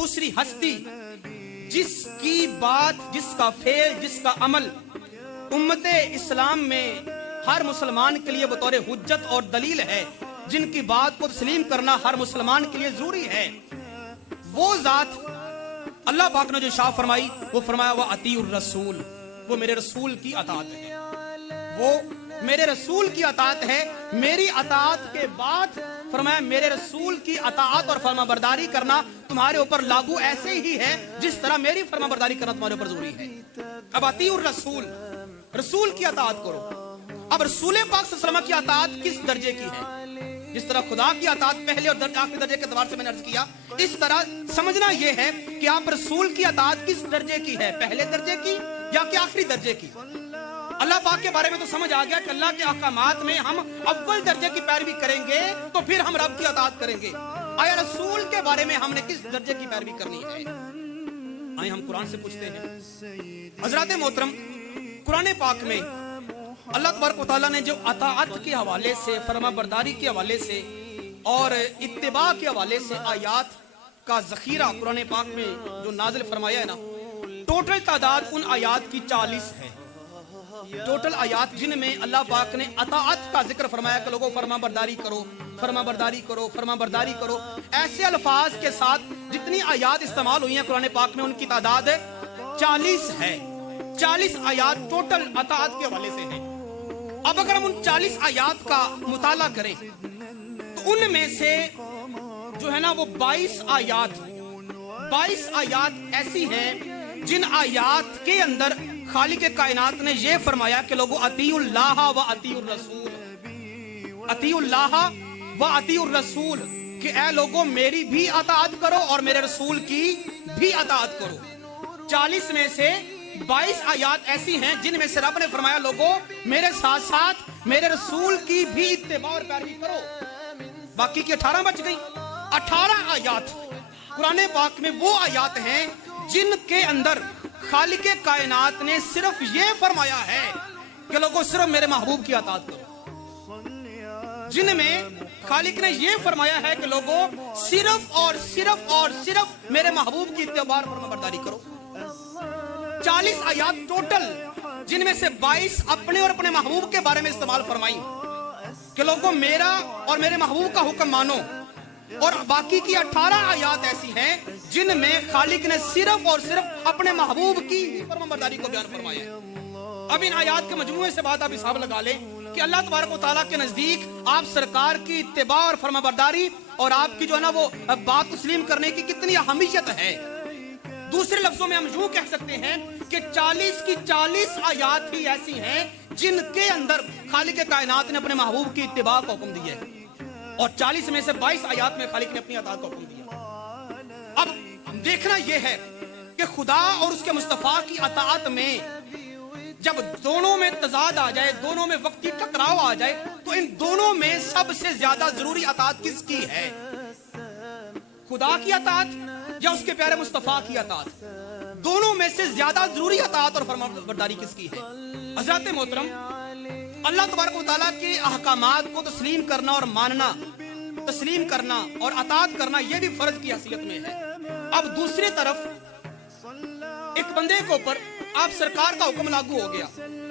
دوسری ہستی جس کی بات، جس کا فعل، جس کا عمل امت اسلام میں ہر مسلمان کے لیے بطور حجت اور دلیل ہے، جن کی بات کو تسلیم کرنا ہر مسلمان کے لیے ضروری ہے، وہ ذات اللہ پاک نے جو ارشاد فرمائی، وہ فرمایا وہ اطیع الرسول، وہ میرے رسول کی اطاعت ہے، وہ میرے رسول کی اطاعت ہے۔ میری اطاعت کے بعد فرمایا میرے رسول کی اطاعت اور فرما برداری کرنا تمہارے اوپر لاگو ایسے ہی ہے جس طرح میری فرما برداری کرنا تمہارے اوپر ضروری ہے۔ اب اطیع الرسول، رسول کی اطاعت کرو۔ اب رسول پاک صلی اللہ علیہ وسلم کی اطاعت کس درجے کی ہے؟ جس طرح خدا کی اطاعت پہلے اور آخری درجے کے اعتبار سے میں نے عرض کیا، اس طرح سمجھنا یہ ہے کہ آپ رسول کی اطاعت کس درجے کی ہے، پہلے درجے کی یا کہ آخری درجے کی۔ اللہ پاک کے بارے میں تو سمجھ آ گیا کہ اللہ کے احکامات میں ہم اول درجے کی پیروی کریں گے تو پھر ہم رب کی اطاعت کریں گے۔ آیا رسول کے بارے میں ہم نے کس درجے کی پیروی کرنی ہے؟ آئے ہم قرآن سے پوچھتے ہیں۔ حضرات محترم، قرآن پاک میں اللہ تبارک و تعالیٰ نے جو اطاعت کے حوالے سے، فرما برداری کے حوالے سے اور اتباع کے حوالے سے آیات کا ذخیرہ قرآن پاک میں جو نازل فرمایا ہے نا، ٹوٹل تعداد ان آیات کی 40 ہے۔ ٹوٹل آیات جن میں اللہ پاک نے اطاعت کا ذکر فرمایا کہ لوگوں فرما برداری کرو، فرما برداری کرو، فرما برداری کرو، ایسے الفاظ کے ساتھ جتنی آیات استعمال ہوئی ہیں قرآن پاک میں ان کی تعداد 40 ہے۔ 40 آیات ٹوٹل اطاعت کے حوالے سے ہیں۔ اب اگر ہم ان 40 آیات کا مطالعہ کریں تو ان میں سے جو ہے نا وہ 22 آیات ایسی ہیں جن آیات کے اندر خالق کائنات نے یہ فرمایا کہ لوگوں اطیعوا اللہ و اطیعوا الرسول، اطیعوا اللہ و اطیعوا الرسول، کہ اے لوگوں میری بھی اطاعت کرو اور میرے رسول کی بھی اطاعت کرو۔ 40 میں سے 22 آیات ایسی ہیں جن میں سے رب نے فرمایا لوگوں میرے ساتھ ساتھ میرے رسول کی بھی اتباع اور پیروی کرو۔ باقی کی 18 بچ گئی۔ 18 آیات قرآن پاک میں وہ آیات ہیں جن کے اندر خالق کائنات نے صرف یہ فرمایا ہے کہ لوگوں صرف میرے محبوب کی اطاعت کرو، جن میں خالق نے یہ فرمایا ہے کہ لوگوں صرف اور صرف اور صرف میرے محبوب کی اتباع اور فرما برداری کرو۔ 40 آیات ٹوٹل جن میں سے 22 اپنے اور اپنے محبوب کے بارے میں استعمال فرمائی کہ لوگوں میرا اور میرے محبوب کا حکم مانو، اور باقی کی 18 آیات ایسی ہیں جن میں خالق نے صرف اور صرف اپنے محبوب کی فرما برداری کو بیان فرمایا ہے۔ اب ان آیات کے مجموعے سے بات آپ حساب لگا لیں کہ اللہ تبارک و تعالیٰ کے نزدیک آپ سرکار کی اتباع اور فرما برداری اور آپ کی جو ہے نا وہ بات تسلیم کرنے کی کتنی اہمیت ہے۔ دوسرے لفظوں میں ہم یوں کہہ سکتے ہیں کہ 40 کی 40 آیات ہی ایسی ہیں جن کے اندر خالق کائنات نے اپنے محبوب کی اتباع کا حکم دیا ہے، اور 40 میں سے 22 آیات میں خالق نے اپنی اطاعت کا حکم دیا۔ اب دیکھنا یہ ہے کہ خدا اور اس کے مصطفیٰ کی اطاعت میں جب دونوں میں تضاد آ جائے، دونوں میں وقتی ٹکراؤ آ جائے، تو ان دونوں میں سب سے زیادہ ضروری اطاعت کس کی ہے؟ خدا کی اطاعت یا اس کے پیارے مصطفیٰ کی اطاعت؟ دونوں میں سے زیادہ ضروری اطاعت اور فرما برداری کس کی ہے؟ حضرات محترم، اللہ تبارک و تعالیٰ کے احکامات کو تسلیم کرنا اور ماننا، تسلیم کرنا اور اطاعت کرنا یہ بھی فرض کی حیثیت میں ہے۔ اب دوسری طرف ایک بندے کے اوپر آپ سرکار کا حکم لاگو ہو گیا،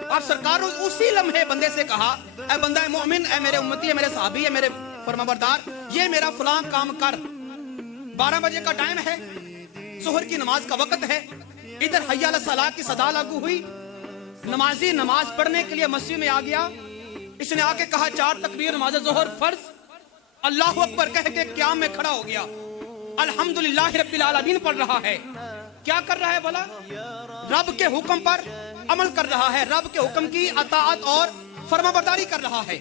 آپ سرکار نے اسی لمحے بندے سے کہا اے بندہ مومن، اے میرے امتی، اے میرے صحابی، اے میرے فرما بردار، یہ میرا فلاں کام کر، 12 بجے کا ٹائم ہے، ظہر کی نماز کا وقت ہے، ادھر حی علی الصلاۃ کی صدا لاگو ہوئی، نمازی نماز پڑھنے کے لیے مسجد میں آ گیا، اس نے آ کے کہا 4 تکبیر نماز ظہر فرض، اللہ اکبر کہہ کے قیام میں کھڑا ہو گیا، الحمدللہ رب العالمین پڑھ رہا ہے۔ کیا کر رہا ہے بھلا؟ رب کے حکم پر عمل کر رہا ہے، رب کے حکم کی اطاعت اور فرما برداری کر رہا ہے۔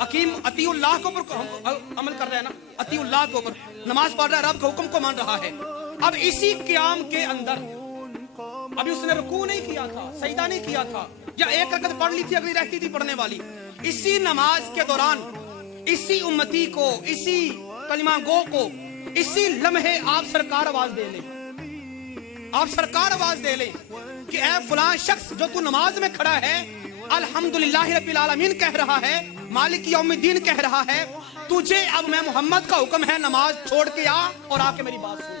حکیم اطیع اللہ کے اوپر عمل کر رہا ہے نا، اطیع اللہ کے اوپر نماز پڑھ رہا ہے، رب کے حکم کو مان رہا ہے۔ اب اسی قیام کے اندر ابھی اس نے رکوع نہیں کیا تھا، سجدہ نہیں کیا تھا، یا ایک رکعت پڑھ لی تھی، اگلی رہتی تھی پڑھنے والی، اسی نماز کے دوران اسی امتی کو، اسی کلمہ گو کو اسی لمحے آپ سرکار آواز دے لیں، آپ سرکار آواز دے لیں کہ اے فلاں شخص جو تو نماز میں کھڑا ہے، الحمدللہ رب العالمین کہہ رہا ہے، مالک یوم الدین کہہ رہا ہے، تجھے اب میں محمد کا حکم ہے نماز چھوڑ کے آ اور آ کے میری بات سن۔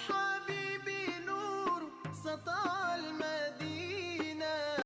حبيبي نور سطع المدينة